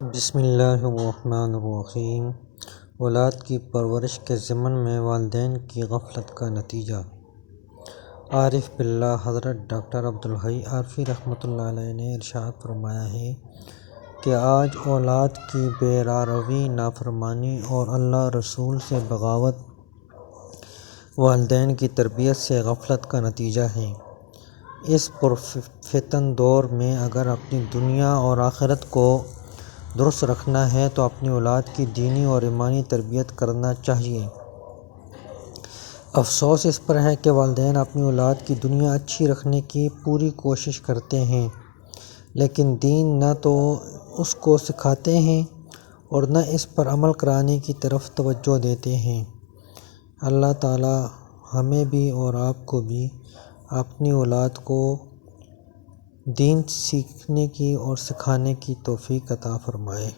बिस्मिल्लाहिर्रहमानिर्रहीम। औलाद की परवरिश के ज़िम्मन में वालिदैन की गफलत का नतीजा। आरिफ बिल्लाह हज़रत डॉक्टर अब्दुल हई आरफी रहमतुल्लाह अलैह ने इरशाद फरमाया है कि आज औलाद की बेरारवी, नाफरमानी और अल्लाह रसूल से बगावत वालिदैन की तरबियत से गफलत का नतीजा है। इस पुरफितन दौर में अगर अपनी दुनिया और आखिरत को दुरुस्त रखना है तो अपनी औलाद की दीनी और ईमानी तरबियत करना चाहिए। अफसोस इस पर है कि वालिदैन अपनी औलाद की दुनिया अच्छी रखने की पूरी कोशिश करते हैं, लेकिन दीन न तो उसको सिखाते हैं और न इस पर अमल कराने की तरफ तवज्जो देते हैं। अल्लाह ताला हमें भी और आपको भी अपनी औलाद को दीन सीखने की और सिखाने की तौफीक अता फरमाए।